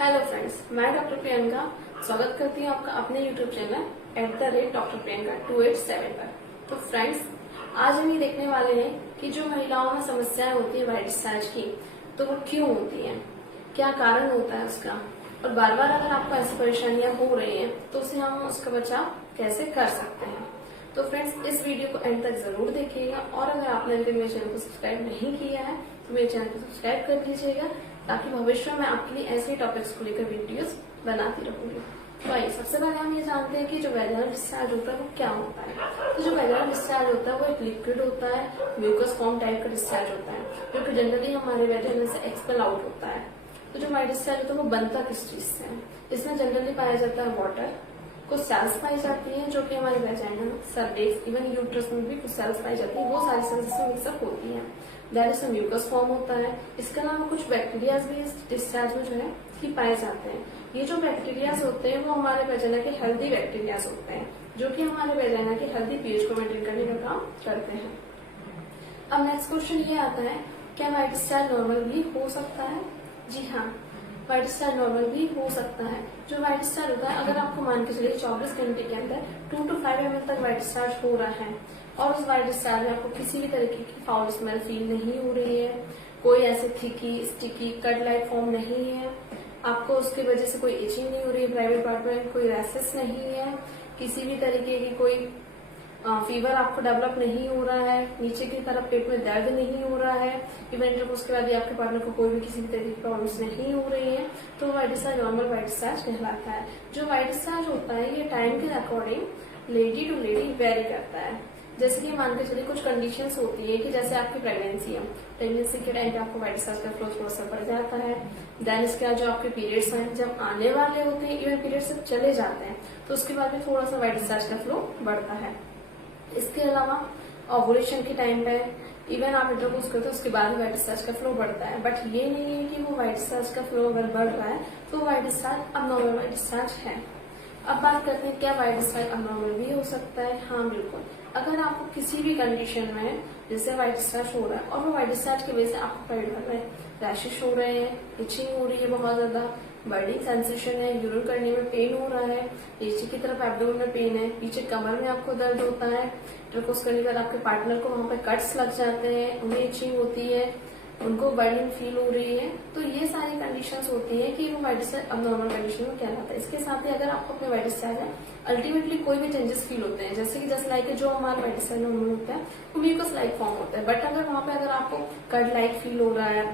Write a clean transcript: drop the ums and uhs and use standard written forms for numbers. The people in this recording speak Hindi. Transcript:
हेलो फ्रेंड्स, मैं डॉक्टर प्रियंका स्वागत करती हूँ आपका अपने यूट्यूब चैनल @डॉक्टर प्रियंका 287 पर। तो फ्रेंड्स, आज हम ये देखने वाले हैं कि जो महिलाओं में समस्याएं होती है वाइट डिस्चार्ज की, तो वो क्यों होती हैं, क्या कारण होता है उसका, और बार बार अगर आपको ऐसी परेशानियां हो रही हैं तो उसे हम उसका बचाव कैसे कर सकते हैं। तो फ्रेंड्स, इस वीडियो को एंड तक जरूर देखिएगा और अगर आपने अभी मेरे चैनल को सब्सक्राइब नहीं किया है तो मेरे चैनल को सब्सक्राइब कर लीजिएगा, ताकि भविष्य में आपके लिए ऐसे टॉपिक्स को लेकर वीडियोस बनाती रहूंगी। तो आइए, सबसे पहले हम ये जानते हैं कि जो वैजाइनल डिस्चार्ज होता है वो क्या होता है। तो जो वैजाइनल डिस्चार्ज होता है वो एक लिक्विड होता है, म्यूकस फॉर्म टाइप का डिस्चार्ज होता है, जो कि जनरली हमारे वैजाइनल से एक्सपेल आउट होता है। तो जो वाइट डिस्चार्ज होता है वो बनता किस चीज से है? इसमें जनरली पाया जाता है वाटर, कुछ सेल्स पाई जाती हैं जो कि हमारे वैजाइना, सर्विक्स, इवन यूट्रस में भी कुछ सेल्स पाई जाती है, वो सारी सेल्स इसमें मिक्सअप होती है। देन इसमें म्यूकस फॉर्म होता है। इसके अलावा कुछ बैक्टीरियाज भी इस डिस्चार्ज में जो है ही पाए जाते हैं। ये जो बैक्टीरियाज होते हैं वो हमारे वैजाइना के हेल्दी बैक्टीरियाज होते हैं, जो कि हमारे वैजाइना के हेल्दी पीएच को मेंटेन करने का काम करते हैं। अब नेक्स्ट क्वेश्चन ये आता है, क्या वाइट डिस्चार्ज नॉर्मल भी हो सकता है? जी हाँ, वाइट डिस्चार्ज नॉर्मल भी हो सकता है। जो वाइट डिस्चार्ज होता है, अगर आपको मान के चलिए 24 घंटे के अंदर 2 to 5 ml तक वाइट डिस्चार्ज हो रहा है और उस वाइट डिस्चार्ज में आपको किसी भी तरीके की फाउल स्मेल फील नहीं हो रही है, कोई ऐसे थिकी स्टिकी कट लाइक फॉर्म नहीं है, आपको उसकी वजह से कोई इचिंग नहीं हो रही है प्राइवेट पार्ट में, कोई रैसेस नहीं है, किसी भी तरीके की कोई फीवर आपको डेवलप नहीं हो रहा है, नीचे की तरफ पेट में दर्द नहीं हो रहा है, इवन जब उसके बाद आपके पार्टनर को कोई भी किसी भी तरीके की प्रॉब्लम्स नहीं हो रही है, तो white discharge normal white discharge कहलाता है। जो वाइट डिस्चार्ज होता है ये टाइम के according lady to lady vary करता है। जैसे कि मान के चलिए कुछ कंडीशंस होती है कि जैसे आपकी प्रेगनेंसी है, प्रेगनेंसी के टाइम पे आपको वाइट डिस्चार्ज का फ्लो थोड़ा सा बढ़ जाता है। देन इसके बाद जो आपके पीरियड्स हैं जब आने वाले होते हैं, इवन पीरियड्स जब चले जाते हैं, तो उसके बाद भी थोड़ा सा वाइट डिस्चार्ज का फ्लो बढ़ता है। इसके अलावा ओवुलेशन के टाइम पे इवन आप इंटरकोर्स करते हो उसके बाद वाइट डिस्चार्ज का फ्लो बढ़ता है, बट ये नहीं है कि वो वाइट डिस्चार्ज का फ्लो अगर बढ़ रहा है तो white discharge abnormal white discharge है। अब बात करते हैं, क्या वाइट डिस्चार्ज अबनॉर्मल भी हो सकता है? हाँ बिल्कुल। अगर आपको किसी भी कंडीशन में जैसे वाइट डिस्चार्ज हो रहा है और वो वाइट डिस्चार्ज की वजह से आपको पेट भर रहा है, रैशेस हो रहे हैं, इचिंग हो रही है बहुत ज्यादा, बर्निंग सेंसेशन है, यूरिन करने में पेन हो रहा है, नीचे की तरफ एब्डोमेन में पेन है, पीछे कमर में आपको दर्द होता है, इंटरकोर्स करने के बाद आपके पार्टनर को वहां पे कट्स लग जाते हैं, उन्हें इचिंग होती है, उनको बर्निंग फील हो रही है, तो ये सारी कंडीशंस होती है कि वो वाइट डिस्चार्ज अबनॉर्मल कंडीशन में कहलाता है। इसके साथ ही अगर आपको अपने वाइट डिस्चार्ज है अल्टीमेटली कोई भी चेंजेस फील होते हैं, जैसे कि जस्ट लाइक जो हमारा वाइट डिस्चार्ज नॉर्मल होता है वो म्यूकस लाइक फॉर्म होता है, बट अगर वहां पे अगर आपको कट लाइक फील हो रहा है,